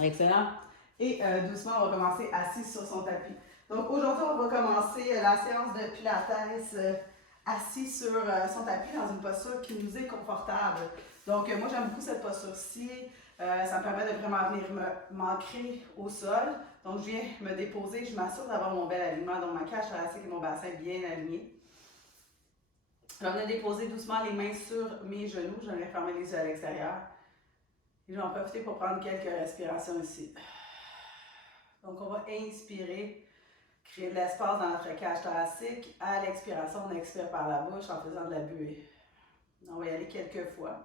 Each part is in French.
Excellent. Et doucement, on va commencer assis sur son tapis. Donc aujourd'hui, on va commencer la séance de Pilates assis sur son tapis dans une posture qui nous est confortable. Donc moi, j'aime beaucoup cette posture-ci. Ça me permet de vraiment venir m'ancrer au sol. Donc je viens me déposer, je m'assure d'avoir mon bel alignement, donc ma cage thoracique et mon bassin bien alignés. Je vais venir déposer doucement les mains sur mes genoux. Je vais fermer les yeux à l'extérieur. Et je vais en profiter pour prendre quelques respirations ici. Donc, on va inspirer, créer de l'espace dans notre cage thoracique. À l'expiration, on expire par la bouche en faisant de la buée. On va y aller quelques fois.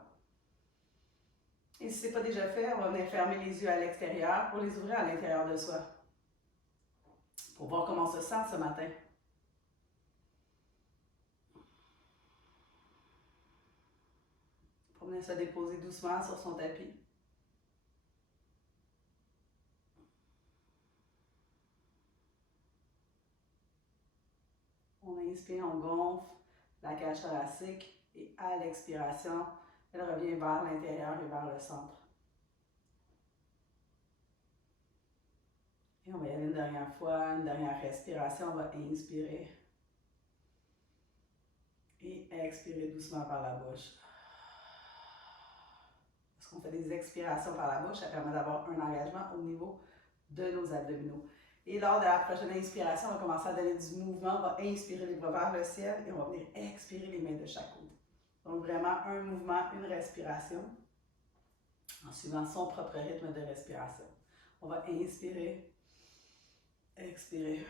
Et si ce n'est pas déjà fait, on va venir fermer les yeux à l'extérieur pour les ouvrir à l'intérieur de soi. Pour voir comment on se sent ce matin. Pour venir se déposer doucement sur son tapis. On inspire, on gonfle la cage thoracique et à l'expiration, elle revient vers l'intérieur et vers le centre. Et on va y aller une dernière fois, une dernière respiration. On va inspirer et expirer doucement par la bouche. Lorsqu'on fait des expirations par la bouche, ça permet d'avoir un engagement au niveau de nos abdominaux. Et lors de la prochaine inspiration, on va commencer à donner du mouvement. On va inspirer les bras vers le ciel et on va venir expirer les mains de chaque côté. Donc vraiment un mouvement, une respiration, en suivant son propre rythme de respiration. On va inspirer, expirer.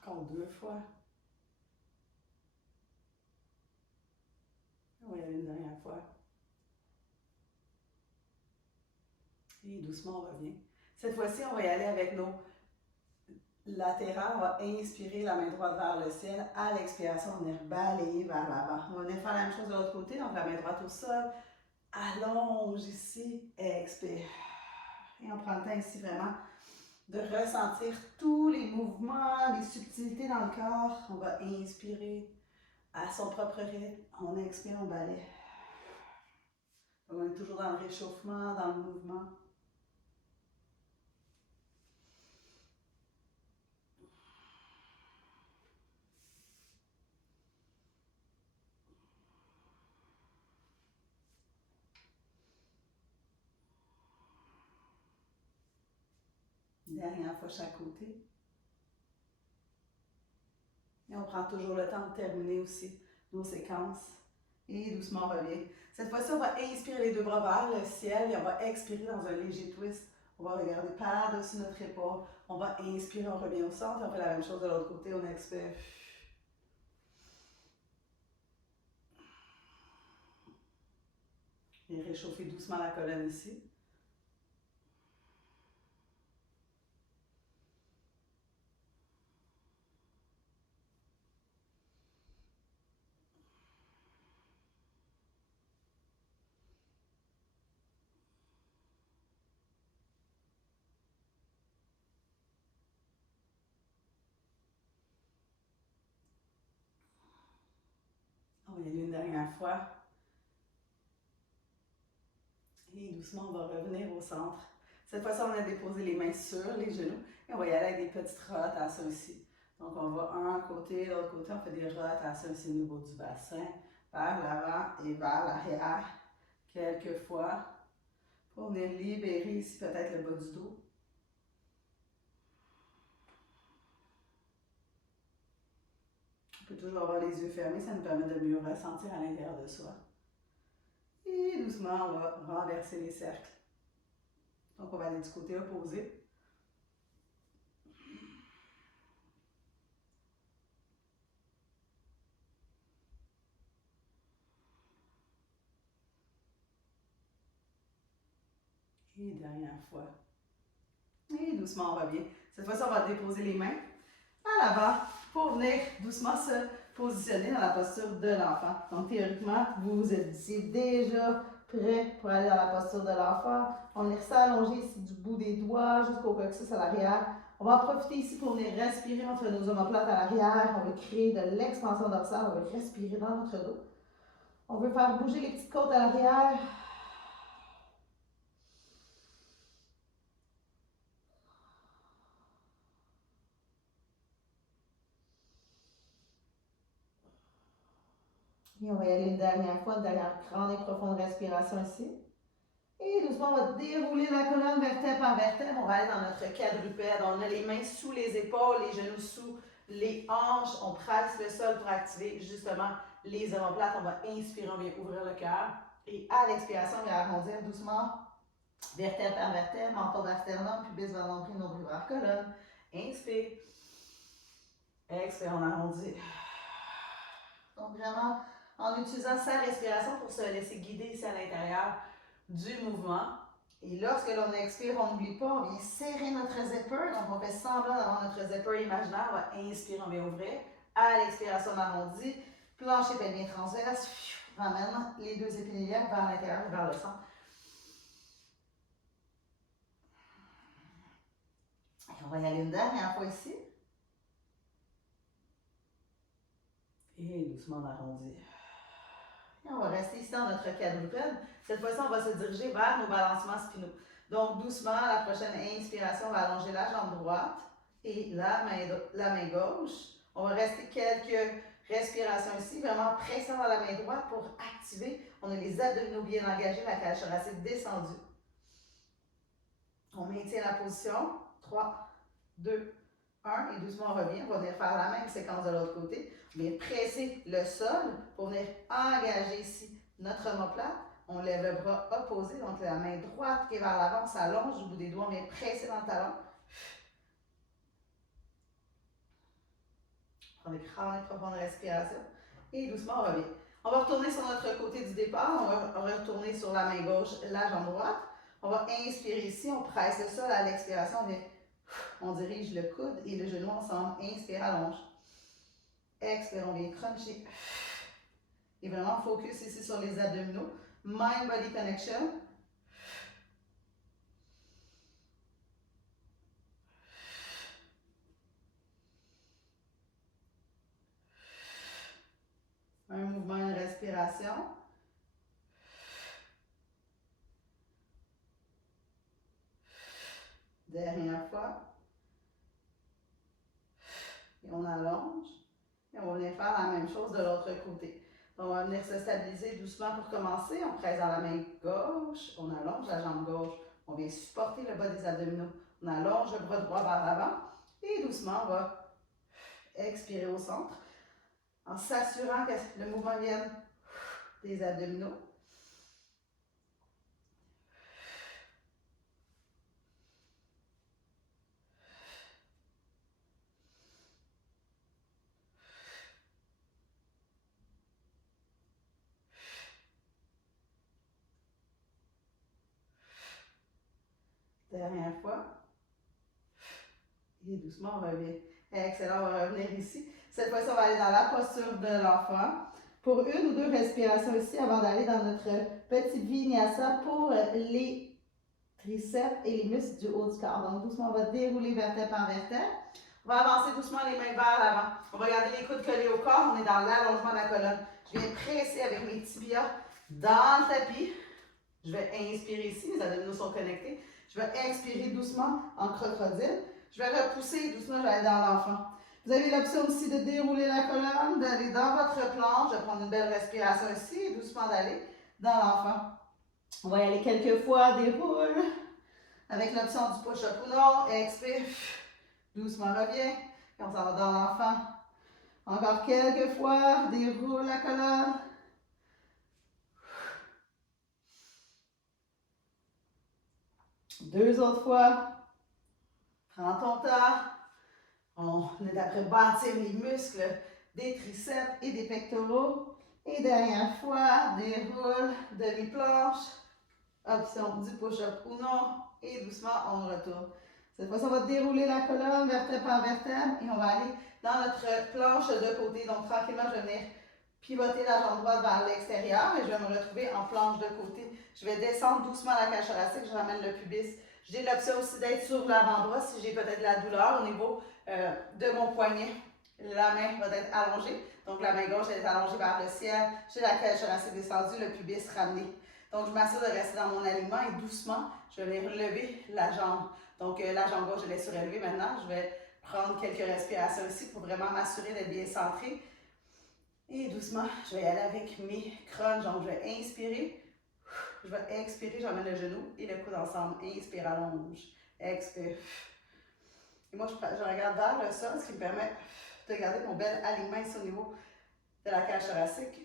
Encore 2 fois. On va y aller une dernière fois. Et doucement, on revient. Cette fois-ci, on va y aller avec nos latérales. On va inspirer la main droite vers le ciel. À l'expiration, on va venir balayer vers l'avant. On va venir faire la même chose de l'autre côté. Donc, la main droite au sol. Allonge ici. Expire. Et on prend le temps ici vraiment de ressentir tous les mouvements, les subtilités dans le corps. On va inspirer à son propre rythme. On expire, on balaye. On est toujours dans le réchauffement, dans le mouvement. Dernière fois chaque côté. Et on prend toujours le temps de terminer aussi nos séquences. Et doucement, on revient. Cette fois-ci, on va inspirer les 2 bras vers le ciel et on va expirer dans un léger twist. On va regarder par-dessus notre épaule. On va inspirer, on revient au centre et on fait la même chose de l'autre côté. On expire. Et réchauffer doucement la colonne ici. On va y aller une dernière fois. Et doucement, on va revenir au centre. Cette fois-ci, on a déposé les mains sur les genoux et on va y aller avec des petites rotations ici. Donc, on va un côté, l'autre côté, on fait des rotations ici au niveau du bassin, vers l'avant et vers l'arrière. Quelques fois pour venir libérer ici peut-être le bas du dos. On peut toujours avoir les yeux fermés, ça nous permet de mieux ressentir à l'intérieur de soi. Et doucement, on va renverser les cercles. Donc, on va aller du côté opposé. Et dernière fois. Et doucement, on revient. Cette fois-ci, on va déposer les mains à l'avant pour venir doucement se positionner dans la posture de l'enfant. Donc, théoriquement, vous étiez déjà prêt pour aller dans la posture de l'enfant. On va venir s'allonger ici du bout des doigts jusqu'au coccyx à l'arrière. On va en profiter ici pour venir respirer entre nos omoplates à l'arrière. On veut créer de l'expansion dorsale. On veut respirer dans notre dos. On veut faire bouger les petites côtes à l'arrière. Et on va y aller une dernière fois, une dernière grande et profonde respiration ici. Et doucement, on va dérouler la colonne vertèbre par vertèbre. On va aller dans notre quadrupède. On a les mains sous les épaules, les genoux sous les hanches. On presse le sol pour activer justement les omoplates. On va inspirer, on vient ouvrir le cœur. Et à l'expiration, on vient arrondir doucement, vertèbre par vertèbre, menton vers sternum, pubis vers nombril, nombril vers colonne. Inspire. Expire, on arrondit. Donc vraiment, en utilisant sa respiration pour se laisser guider ici à l'intérieur du mouvement. Et lorsque l'on expire, on n'oublie pas, on vient serrer notre zipper. Donc on fait semblant d'avoir notre zipper imaginaire. On va inspirer, on vient ouvrir. À l'expiration, on arrondit. Plancher pelvien transverse. Ramène les deux épinilières vers l'intérieur et vers le centre. Et on va y aller une dernière fois ici. Et doucement, on arrondit. Et on va rester ici dans notre quadrupède. Cette fois-ci, on va se diriger vers nos balancements spinaux. Donc, doucement, à la prochaine inspiration, on va allonger la jambe droite et la main gauche. On va rester quelques respirations ici, vraiment pressant dans la main droite pour activer. On a les abdominaux bien engagés, la cage thoracique descendue. On maintient la position. 3, 2, 1 et doucement on revient. On va venir faire la même séquence de l'autre côté. On vient presser le sol pour venir engager ici notre omoplate. On lève le bras opposé, donc la main droite qui est vers l'avant, on s'allonge du bout des doigts, on vient presser dans le talon. On prend des grandes et profondes respirations et doucement on revient. On va retourner sur notre côté du départ, on va retourner sur la main gauche, la jambe droite. On va inspirer ici, on presse le sol à l'expiration, on dirige le coude et le genou ensemble. Inspire, allonge. Expire, on vient cruncher. Et vraiment focus ici sur les abdominaux. Mind-body connection. Un mouvement, une respiration. Dernière fois. Et on allonge. Et on va venir faire la même chose de l'autre côté. Donc, on va venir se stabiliser doucement pour commencer. On presse dans la main gauche. On allonge la jambe gauche. On vient supporter le bas des abdominaux. On allonge le bras droit vers l'avant. Et doucement, on va expirer au centre. En s'assurant que le mouvement vienne des abdominaux. Dernière fois. Et doucement, on revient. Excellent, on va revenir ici. Cette fois-ci, on va aller dans la posture de l'enfant. Pour une ou deux respirations ici avant d'aller dans notre petit vinyasa pour les triceps et les muscles du haut du corps. Donc, doucement, on va dérouler vertèbre par vertèbre. On va avancer doucement les mains vers l'avant. On va garder les coudes collés au corps. On est dans l'allongement de la colonne. Je viens presser avec mes tibias dans le tapis. Je vais inspirer ici, mes abdominaux sont connectés. Je vais expirer doucement en crocodile. Je vais repousser doucement, je vais aller dans l'enfant. Vous avez l'option aussi de dérouler la colonne, d'aller dans votre planche, de prendre une belle respiration ici et doucement d'aller dans l'enfant. On va y aller quelques fois, déroule. Avec l'option du push-up ou non, expire. Doucement reviens. Et on s'en va dans l'enfant. Encore quelques fois, déroule la colonne. Deux autres fois. Prends ton temps. On est après bâtir les muscles des triceps et des pectoraux. Et dernière fois, déroule, demi-planche. Option du push-up ou non. Et doucement, on retourne. Cette fois-ci, on va dérouler la colonne vertèbre par vertèbre et on va aller dans notre planche de côté. Donc, tranquillement, je vais venir pivoter la jambe droite vers l'extérieur et je vais me retrouver en planche de côté. Je vais descendre doucement la cage thoracique, je ramène le pubis. J'ai l'option aussi d'être sur l'avant-bras si j'ai peut-être de la douleur au niveau de mon poignet. La main va être allongée, donc la main gauche elle est allongée vers le ciel. J'ai la cage thoracique descendue, le pubis ramené. Donc je m'assure de rester dans mon alignement et doucement, je vais relever la jambe. Donc la jambe gauche, je l'ai surélevée maintenant. Je vais prendre quelques respirations ici pour vraiment m'assurer d'être bien centrée. Et doucement, je vais y aller avec mes crunchs. Donc, je vais inspirer. Je vais expirer, j'emmène le genou et le coude ensemble. Inspire, allonge. Expire. Et moi, je regarde vers le sol, ce qui me permet de garder mon bel alignement ici au niveau de la cage thoracique.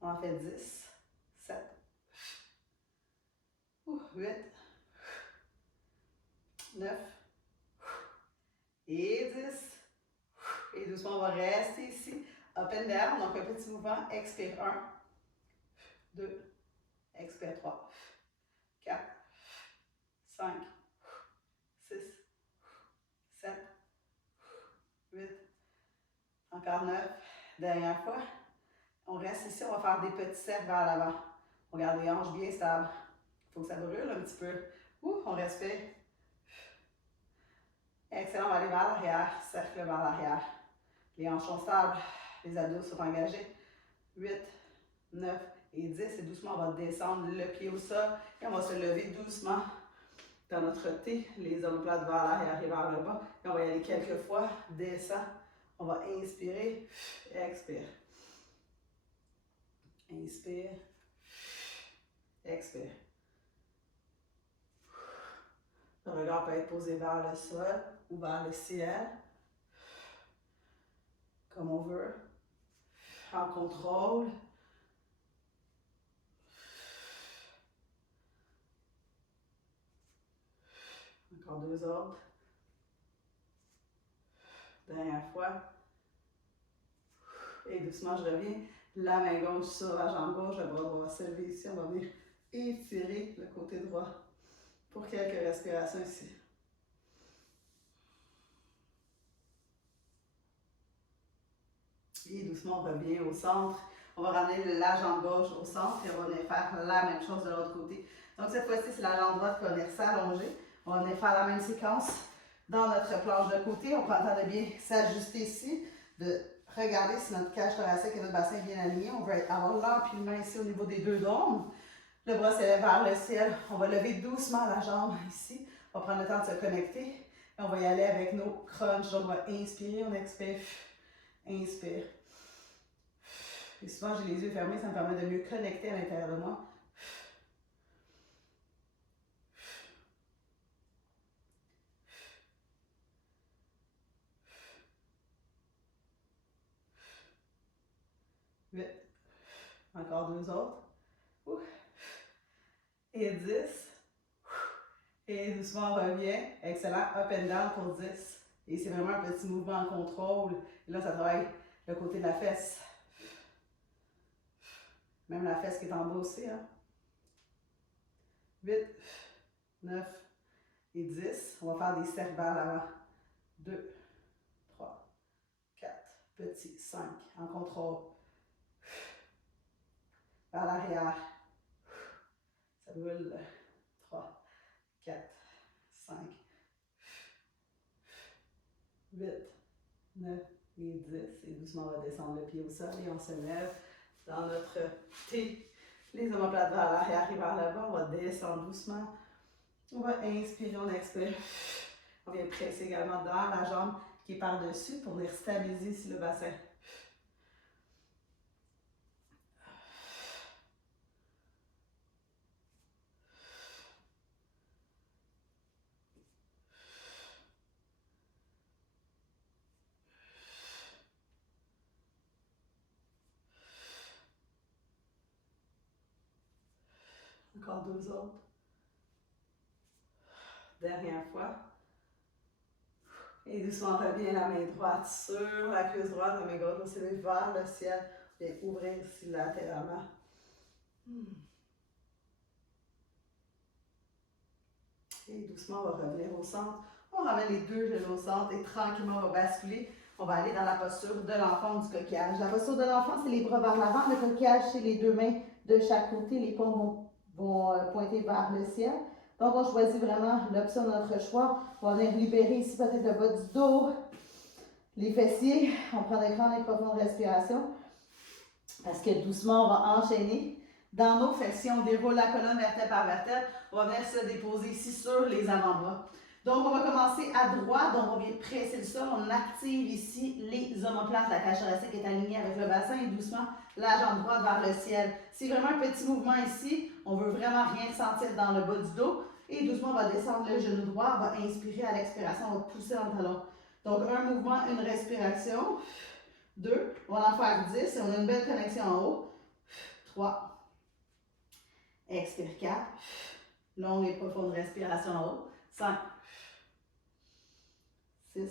On en fait 10, 7, 8, 9 et 10. Et doucement, on va rester ici. Up and down, donc un petit mouvement. Expire 1, 2, expire 3, 4, 5, 6, 7, 8, encore 9. Dernière fois. On reste ici, on va faire des petits cercles vers l'avant. On garde les hanches bien stables. Il faut que ça brûle un petit peu. On respire. Excellent, on va aller vers l'arrière. Cercle vers l'arrière. Les hanches sont stables. Les abdos sont engagés. 8, 9 et 10. Et doucement, on va descendre le pied au sol. Et on va se lever doucement dans notre T. Les omoplates vers l'arrière et vers le bas. Et on va y aller quelques fois. Descend. On va inspirer. Expire. Inspire. Expire. Le regard peut être posé vers le sol ou vers le ciel. Comme on veut. En contrôle. Encore 2 autres. Dernière fois. Et doucement, je reviens. La main gauche sur la jambe gauche. Le bras droit va se lever ici. On va venir étirer le côté droit pour quelques respirations ici. Et doucement, on revient au centre. On va ramener la jambe gauche au centre et on va venir faire la même chose de l'autre côté. Donc cette fois-ci, c'est la jambe droite qui va venir s'allonger. On va venir faire la même séquence dans notre planche de côté. On prend le temps de bien s'ajuster ici, de regarder si notre cage thoracique et notre bassin est bien aligné. On veut avoir l'empilement ici au niveau des deux dômes. Le bras s'élève vers le ciel. On va lever doucement la jambe ici. On va prendre le temps de se connecter. Et on va y aller avec nos crunchs. Donc on va inspirer, on expire. Inspire. Et souvent, j'ai les yeux fermés, ça me permet de mieux connecter à l'intérieur de moi. Encore 2 autres. Et 10. Et doucement, on revient. Excellent. Up and down pour 10. Et c'est vraiment un petit mouvement en contrôle. Et là, ça travaille le côté de la fesse. Même la fesse qui est en bas aussi. 8, 9 et 10. On va faire des cercles vers l'avant. 2, 3, 4, petit, 5. En contrôle. Vers l'arrière. Ça brûle. 3, 4, 5, 8, 9 et 10. Et doucement, on va descendre le pied au sol et on se lève dans notre T. Les omoplates vers l'arrière et vers l'avant. On va descendre doucement. On va inspirer, on expire. On vient presser également dans la jambe qui est par-dessus pour venir stabiliser ici le bassin. Encore 2 autres. Dernière fois. Et doucement, on revient la main droite sur la cuisse droite, la main gauche va s'élever vers le ciel. Bien ouvrir ici latéralement. Et doucement, on va revenir au centre. On ramène les deux genoux au centre et tranquillement, on va basculer. On va aller dans la posture de l'enfant du coquillage. La posture de l'enfant, c'est les bras vers l'avant. Le coquillage, c'est les deux mains de chaque côté. Les paumes vont pointer vers le ciel. Donc, on choisit vraiment l'option de notre choix. On va venir libérer ici peut-être le bas du dos, les fessiers. On prend des grandes et profondes respirations. Parce que doucement, on va enchaîner. Dans nos fessiers, on déroule la colonne vertèbre par vertèbre. On va venir se déposer ici sur les avant-bras. Donc, on va commencer à droite. Donc, on vient presser le sol. On active ici les omoplates. La cage thoracique est alignée avec le bassin et doucement, la jambe droite vers le ciel. C'est vraiment un petit mouvement ici. On ne veut vraiment rien sentir dans le bas du dos. Et doucement, on va descendre le genou droit. On va inspirer à l'expiration. On va pousser dans le talon. Donc, un mouvement, une respiration. 2. On va en faire 10. On a une belle connexion en haut. 3. Expire 4. Longue et profonde respiration en haut. 5. 6.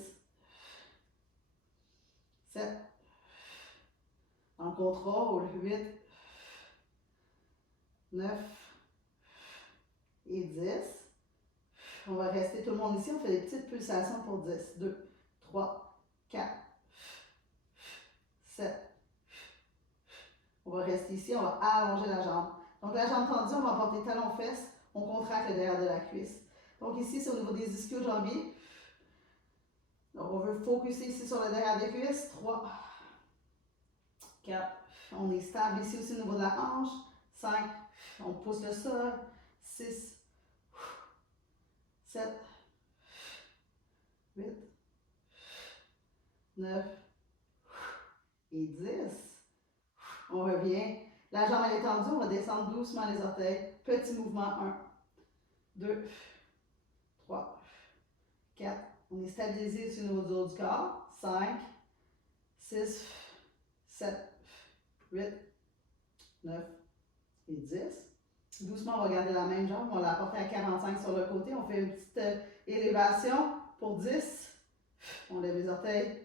7. En contrôle. 8. 9. Et 10. On va rester tout le monde ici. On fait des petites pulsations pour 10. 2, 3, 4, 7. On va rester ici. On va allonger la jambe. Donc, la jambe tendue, on va porter talon-fesses. On contracte le derrière de la cuisse. Donc, ici, c'est au niveau des ischio-jambiers. Donc, on veut focuser ici sur le derrière des cuisses. 3, 4. On est stable ici aussi au niveau de la hanche. 5. On pousse le sol. 6, 7, 8, 9 et 10. On revient. La jambe elle est tendue, on va descendre doucement les orteils. Petit mouvement, 1, 2, 3, 4. On est stabilisé sur le niveau du haut du corps. 5, 6, 7, 8, 9 et 10. Doucement, on va garder la même jambe. On va la porter à 45 sur le côté. On fait une petite élévation pour 10. On lève les orteils.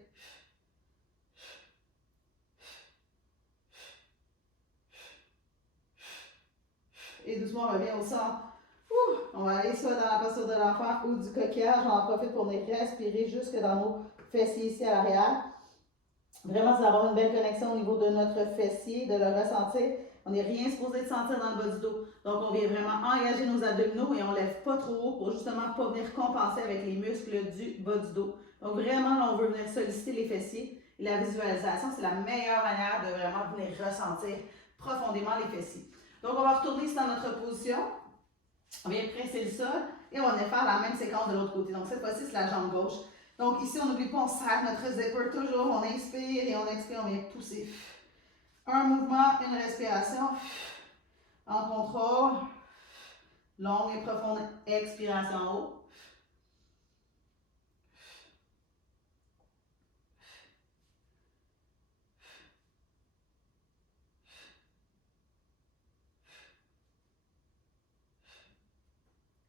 Et doucement, on revient au centre. On va aller soit dans la posture de l'enfant ou du coquillage. On en profite pour venir respirer jusque dans nos fessiers ici à l'arrière. Vraiment, c'est d'avoir une belle connexion au niveau de notre fessier, de le ressentir. On n'est rien supposé de sentir dans le bas du dos. Donc, on vient vraiment engager nos abdominaux et on ne lève pas trop haut pour justement pas venir compenser avec les muscles du bas du dos. Donc, vraiment, là, on veut venir solliciter les fessiers. Et la visualisation, c'est la meilleure manière de vraiment venir ressentir profondément les fessiers. Donc, on va retourner ici dans notre position. On vient presser le sol et on va venir faire la même séquence de l'autre côté. Donc, cette fois-ci, c'est la jambe gauche. Donc, ici, on n'oublie pas, on serre notre zipper toujours. On inspire et on expire, on vient pousser. Un mouvement, une respiration. En contrôle. Longue et profonde expiration en haut.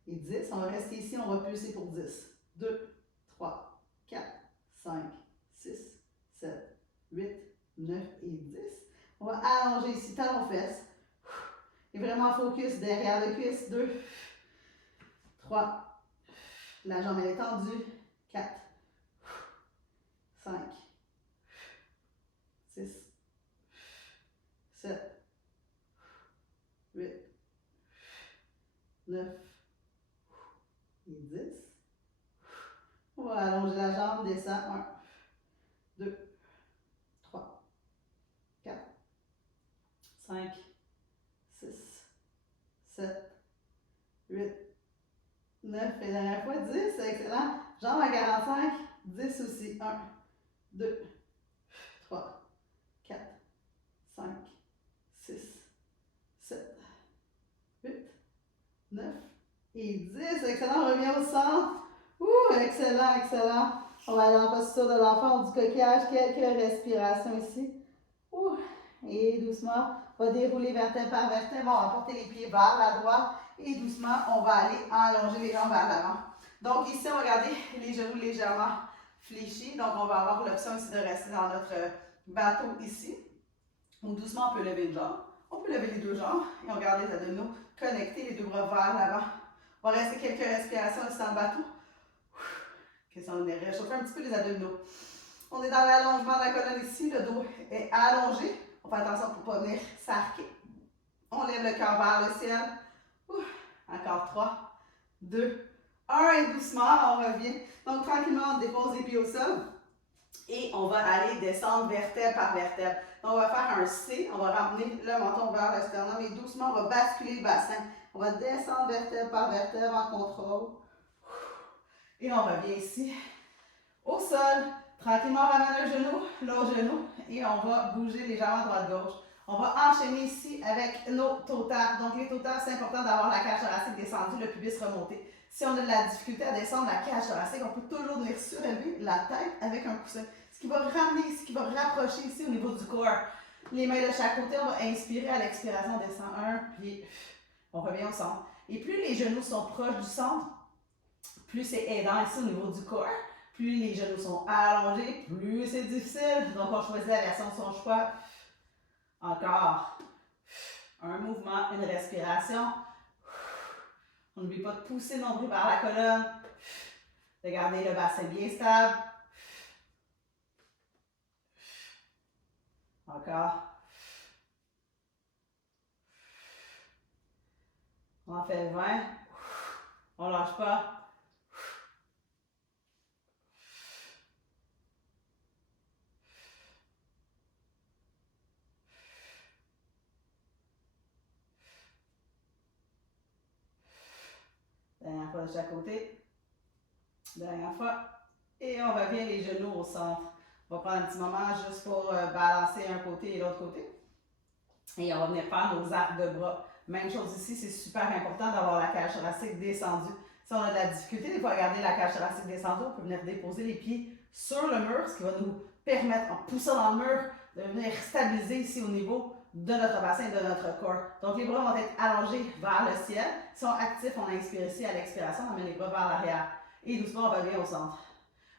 Et 10, on va rester ici, on va pulser pour 10. 2, 3, 4, 5, 6, 7, 8, 9 et 10. On va allonger ici, talon-fesses. Et vraiment focus derrière le cuisse. 2, 3, la jambe elle est tendue. 4, 5, 6, 7, 8, 9 et 10. On va allonger la jambe, descend. 1, 2, 3, 4, 5, 6, 7, 8, 9 et dernière fois 10. Excellent. Jambe à 45, 10 aussi. 1, 2, 3, 4, 5, 6, 7, 8, 9 et 10. Excellent. On revient au centre. Excellent, excellent. On va aller en posture de l'enfant ou du coquillage. Quelques respirations ici. Et doucement, on va dérouler vertèbre par vertèbre. On va porter les pieds vers la droite. Et doucement, on va aller allonger les jambes vers l'avant. Donc ici, on va garder les genoux légèrement fléchis. Donc on va avoir l'option ici de rester dans notre bateau ici. Ou doucement, on peut lever une jambe. On peut lever les deux jambes et on garde les abdominaux connectés, les deux bras vers l'avant. On va rester quelques respirations ici dans le bateau. Okay, on est réchauffé un petit peu les abdominaux. On est dans l'allongement de la colonne ici, le dos est allongé. On fait attention pour ne pas venir s'arquer. On lève le cœur vers le ciel. Encore 3, 2, 1 et doucement, on revient. Donc tranquillement, on dépose les pieds au sol et on va aller descendre vertèbre par vertèbre. Donc on va faire un C, on va ramener le menton vers le sternum et doucement, on va basculer le bassin. On va descendre vertèbre par vertèbre en contrôle. Et on revient ici au sol. Tranquillement, on ramène un genou, l'autre genou et on va bouger légèrement droite-gauche. On va enchaîner ici avec nos toe taps. Donc les toe taps, c'est important d'avoir la cage thoracique descendue, le pubis remonté. Si on a de la difficulté à descendre la cage thoracique, on peut toujours venir surélever la tête avec un coussin. Ce qui va ramener ici, ce qui va rapprocher ici au niveau du corps. Les mains de chaque côté, on va inspirer à l'expiration, on descend un, puis on revient au centre. Et plus les genoux sont proches du centre, plus c'est aidant ici au niveau du corps. Plus les genoux sont allongés, plus c'est difficile. Donc on choisit la version de son choix. Encore. Un mouvement, une respiration. On n'oublie pas de pousser le nombril vers la colonne. De garder le bassin bien stable. Encore. On en fait 20. On ne lâche pas. Dernière fois de chaque côté. Dernière fois. Et on revient les genoux au centre. On va prendre un petit moment juste pour balancer un côté et l'autre côté. Et on va venir faire nos arcs de bras. Même chose ici, c'est super important d'avoir la cage thoracique descendue. Si on a de la difficulté des fois à garder la cage thoracique descendue, on peut venir déposer les pieds sur le mur, ce qui va nous permettre, en poussant dans le mur, de venir stabiliser ici au niveau de notre bassin et de notre corps. Donc les bras vont être allongés vers le ciel. Ils sont actifs, on inspire ici à l'expiration, on amène les bras vers l'arrière. Et doucement, on revient au centre.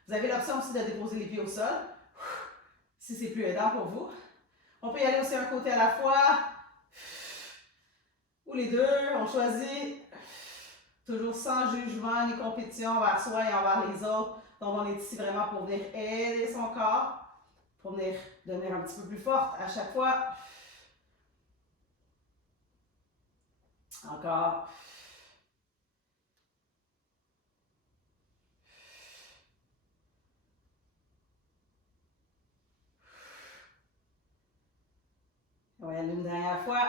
Vous avez l'option aussi de déposer les pieds au sol, si c'est plus aidant pour vous. On peut y aller aussi un côté à la fois, ou les deux, on choisit, toujours sans jugement ni compétition envers soi et envers les autres. Donc on est ici vraiment pour venir aider son corps, pour venir devenir un petit peu plus forte à chaque fois. Encore. On va y aller une dernière fois.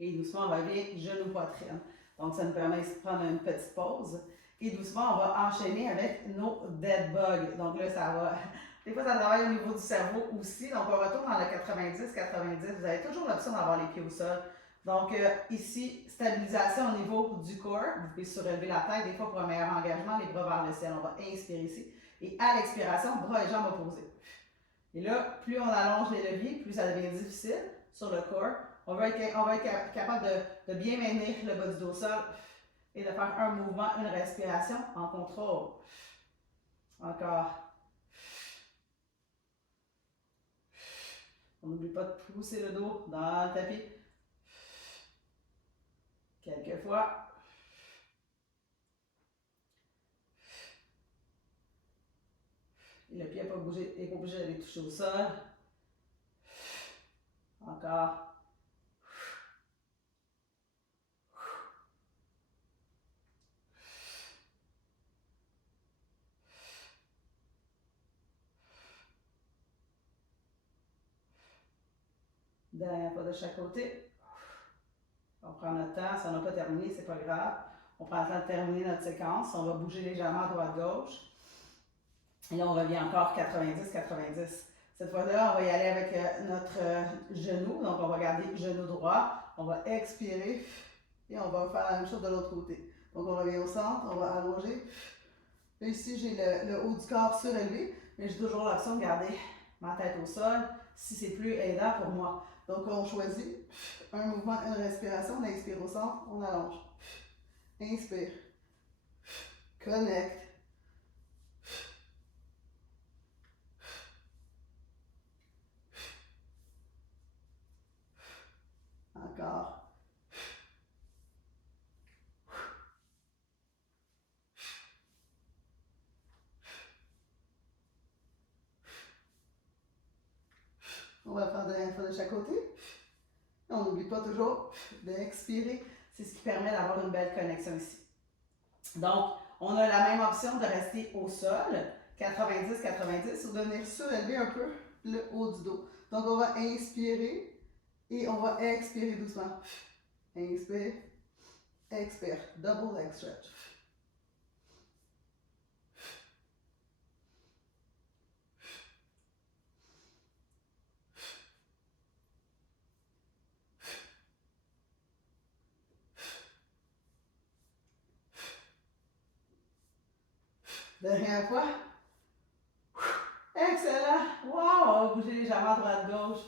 Et doucement, on revient genou poitrine. Donc, ça nous permet de prendre une petite pause. Et doucement, on va enchaîner avec nos dead bugs. Donc là, ça va. Des fois, ça travaille au niveau du cerveau aussi. Donc, on retourne dans le 90-90. Vous avez toujours l'option d'avoir les pieds au sol. Donc, ici, stabilisation au niveau du corps. Vous pouvez surélever la tête. Des fois, pour un meilleur engagement, les bras vers le ciel. On va inspirer ici. Et à l'expiration, bras et jambes opposés. Et là, plus on allonge les leviers, plus ça devient difficile sur le corps. On va être capable de bien maintenir le bas du dos au sol et de faire un mouvement, une respiration en contrôle. Encore. On n'oublie pas de pousser le dos dans le tapis. Quelques fois. Et le pied n'est pas obligé d'aller toucher au sol. Encore. Dernière fois de chaque côté. On prend notre temps. Si on n'a pas terminé, c'est pas grave. On prend le temps de terminer notre séquence. On va bouger légèrement à droite-gauche. Et là, on revient encore 90-90. Cette fois-là, on va y aller avec notre genou. Donc, on va garder genou droit. On va expirer et on va faire la même chose de l'autre côté. Donc, on revient au centre, on va allonger. Là, ici, j'ai le haut du corps surélevé, mais j'ai toujours l'option de garder ma tête au sol si c'est plus aidant pour moi. Donc, on choisit un mouvement, une respiration. On expire au centre, on allonge. Inspire. Connecte. Encore. On va faire dernière fois de chaque côté. On n'oublie pas toujours d'expirer. C'est ce qui permet d'avoir une belle connexion ici. Donc, on a la même option de rester au sol, 90-90, ou de venir surélever un peu le haut du dos. Donc, on va inspirer et on va expirer doucement. Inspire, expire. Double leg stretch. Dernière fois. Excellent. Wow, on va bouger légèrement droite-gauche.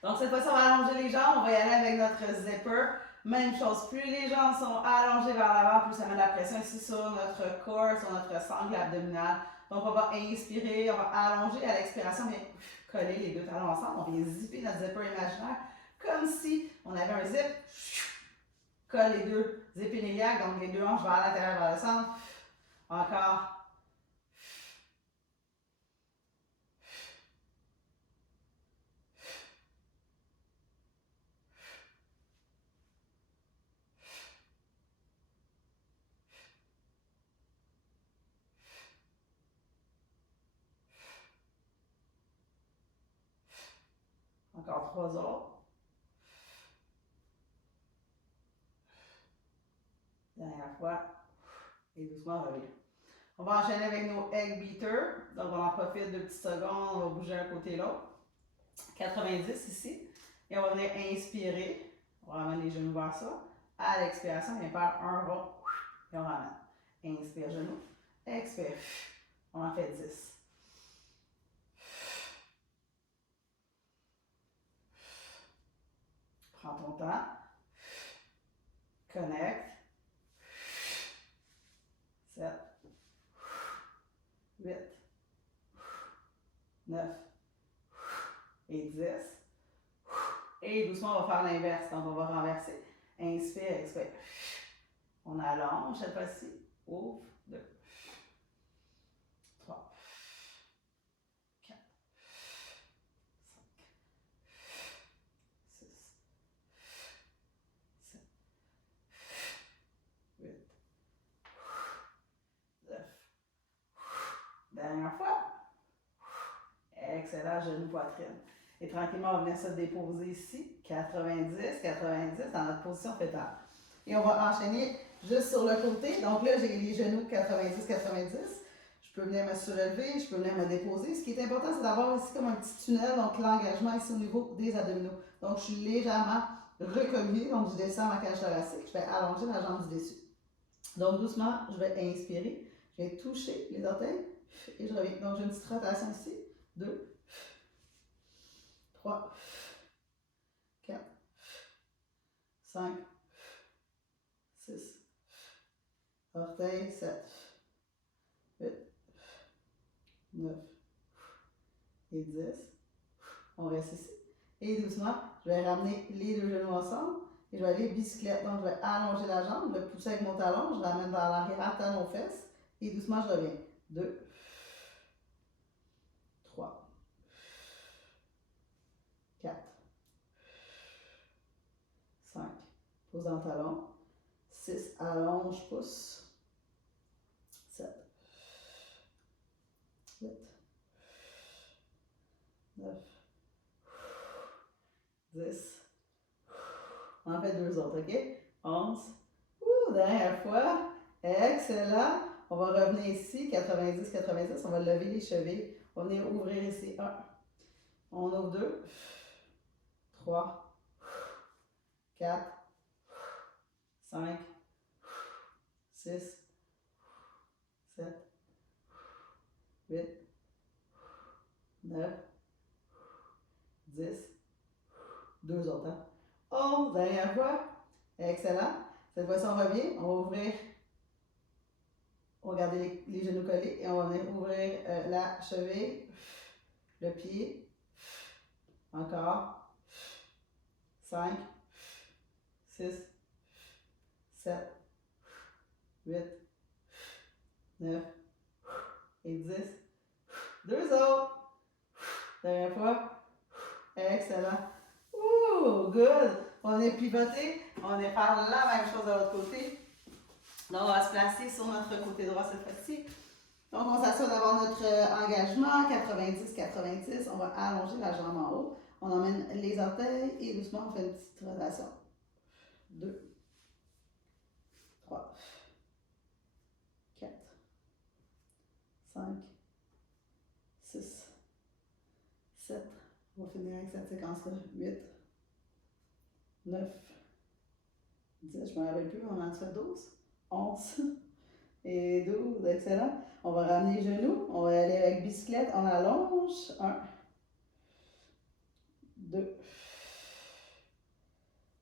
Donc, cette fois-ci, on va allonger les jambes. On va y aller avec notre zipper. Même chose. Plus les jambes sont allongées vers l'avant, plus ça met de la pression ici sur notre corps, sur notre sangle abdominale. Donc, on va inspirer, on va allonger. À l'expiration, on vient coller les deux talons ensemble. On vient zipper notre zipper imaginaire comme si on avait un zip. Colle les deux zips iliaques, donc les deux hanches vers l'intérieur, vers le centre. Encore. Encore 3 autres. Dernière fois. Et doucement, on revient. On va enchaîner avec nos egg beaters. Donc, on en profite 2 petites secondes. On va bouger un côté et l'autre. 90 ici. Et on va venir inspirer. On ramène les genoux vers ça. À l'expiration, on vient faire un rond. Et on ramène. Inspire, genoux. Expire. On en fait 10. Prends ton temps. Connecte. 7, 8, 9 et 10. Et doucement, on va faire l'inverse. Donc, on va renverser. Inspire, expire. On allonge cette fois-ci. Ouvre. 2, 3, 4, 5, 6, 7, 8, 9. Dernière fois. Excellent, genou, poitrine. Et tranquillement, on va venir se déposer ici. 90, 90 dans notre position fétale. Et on va enchaîner juste sur le côté. Donc là, j'ai les genoux 90, 90. Je peux venir me surélever, je peux venir me déposer. Ce qui est important, c'est d'avoir ici comme un petit tunnel, donc l'engagement ici au niveau des abdominaux. Donc je suis légèrement recollée, donc je descends ma cage thoracique, je vais allonger la jambe du dessus. Donc doucement, je vais inspirer, je vais toucher les orteils et je reviens. Donc j'ai une petite rotation ici. 2, 3, 4, 5, 6, orteil, 7, 8, 9 et 10. On reste ici. Et doucement, je vais ramener les deux genoux ensemble et je vais aller bicyclette. Donc, je vais allonger la jambe, le pousser avec mon talon, je l'amène vers l'arrière, talon aux fesses et doucement, je reviens. 2, 3, 4, 5, pose dans le talon, 6, allonge, pousse, 7, 8, 9, 10. On en fait 2 autres, ok? 11. Dernière fois. Excellent. On va revenir ici, 90, 90. On va lever les chevilles. On va venir ouvrir ici. 1. On ouvre 2. 3. 4. 5. 6. 7. 8. 9. 10. 2 autres, hein? 11, dernière fois. Excellent. Cette fois-ci, on revient. On va ouvrir. On va garder les genoux collés et on va venir ouvrir la cheville, le pied. Encore. 5, 6, 7, 8, 9 et 10. 2 autres. Dernière fois. Excellent. Ouh, good. On est pivoté. On est faire la même chose de l'autre côté. Donc, on va se placer sur notre côté droit cette fois-ci. Donc, on s'assure d'avoir notre engagement, 90-90. On va allonger la jambe en haut. On emmène les orteils et doucement, on fait une petite rotation. 2, 3, 4, 5, 6, 7. On va finir avec cette séquence-là. 8, 9, 10. Je ne me rappelle plus, on en a fait 12, 11 et 12. Excellent. On va ramener les genoux. On va aller avec bicyclette. On allonge. 1, 2,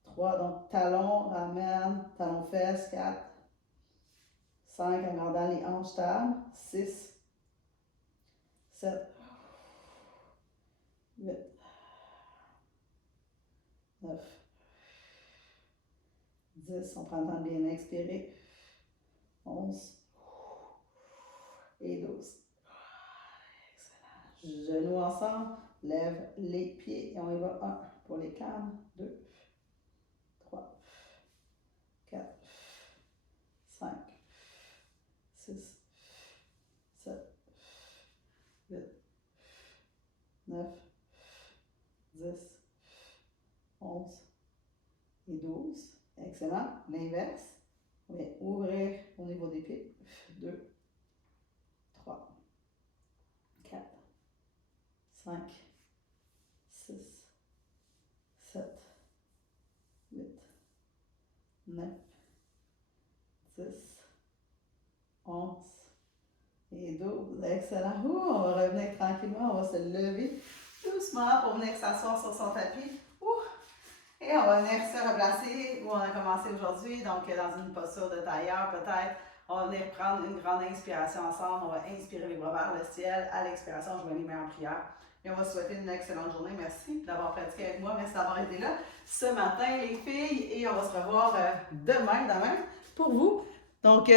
3. Donc, talon, ramène, talon fesse. 4, 5. En gardant les hanches stables. 6, 7, 8, 9, 10. On prend le temps de bien expirer. 11 et 12. Excellent. Genoux ensemble. Lève les pieds et on y va. 1 pour les calmes. 2, 3, 4, 5, 6, 7, 8, 9, 10, 11 et 12. Excellent. L'inverse. On va ouvrir au niveau des pieds. 2, 3, 4, 5, 6, 7, 8, 9, 10, 11 et 12. Excellent. On va revenir tranquillement. On va se lever doucement pour venir s'asseoir sur son tapis. Et on va venir se replacer où on a commencé aujourd'hui, donc dans une posture de tailleur peut-être. On va venir prendre une grande inspiration ensemble. On va inspirer les bras vers le ciel. À l'expiration, je vais les mains en prière. Et on va se souhaiter une excellente journée. Merci d'avoir pratiqué avec moi. Merci d'avoir été là ce matin, les filles. Et on va se revoir demain pour vous. Donc,